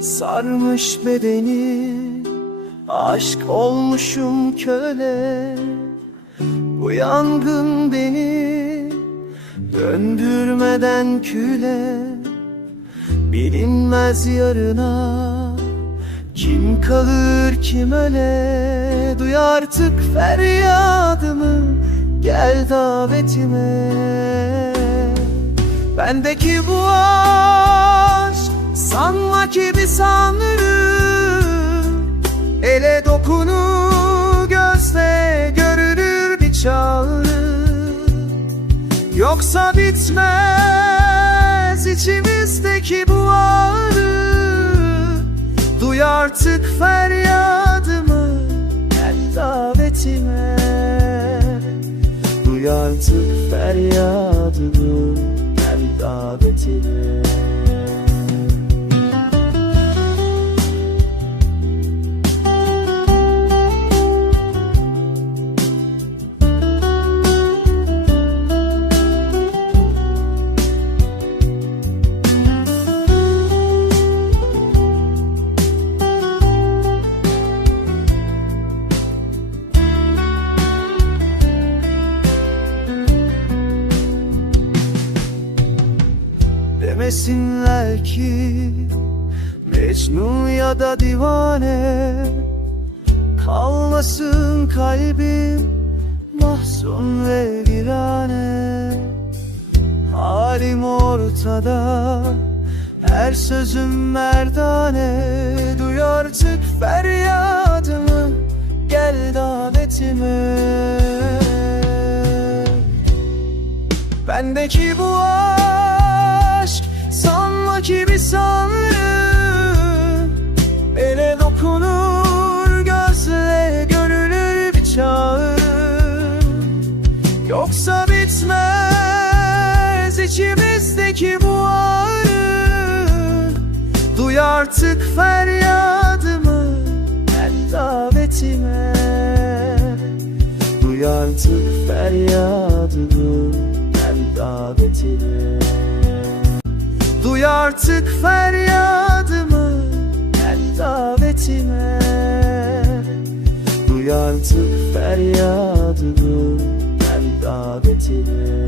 Sarmış bedeni Aşk olmuşum köle. Bu yangın beni Döndürmeden küle Bilinmez yarına. Kim kalır kim öle? Duy artık feryadımı Gel davetime. Bendeki bu aşk Sanma ki bir sanrı Yoksa bitmez içimizdeki bu ağrı. Duy artık feryadımı Gel davetime. Duy artık feryadımı Gel davetime Demesinler ki Mecnun ya da divane. Kalmasın kalbim Mahzun ve virane. Halim ortada Her sözüm merdane. Duy artık feryadımı Gel davetime. Bendeki bu aşk sanma ki bir sanrı Ele dokunur gözle görülür bir çağrı Yoksa bitmez içimizdeki bu ağrı. Duy artık feryadımı Gel davetime. Duy artık feryadımı Gel davetine Duy artık feryadımı Gel davetime. Duy artık feryadımı Gel davetine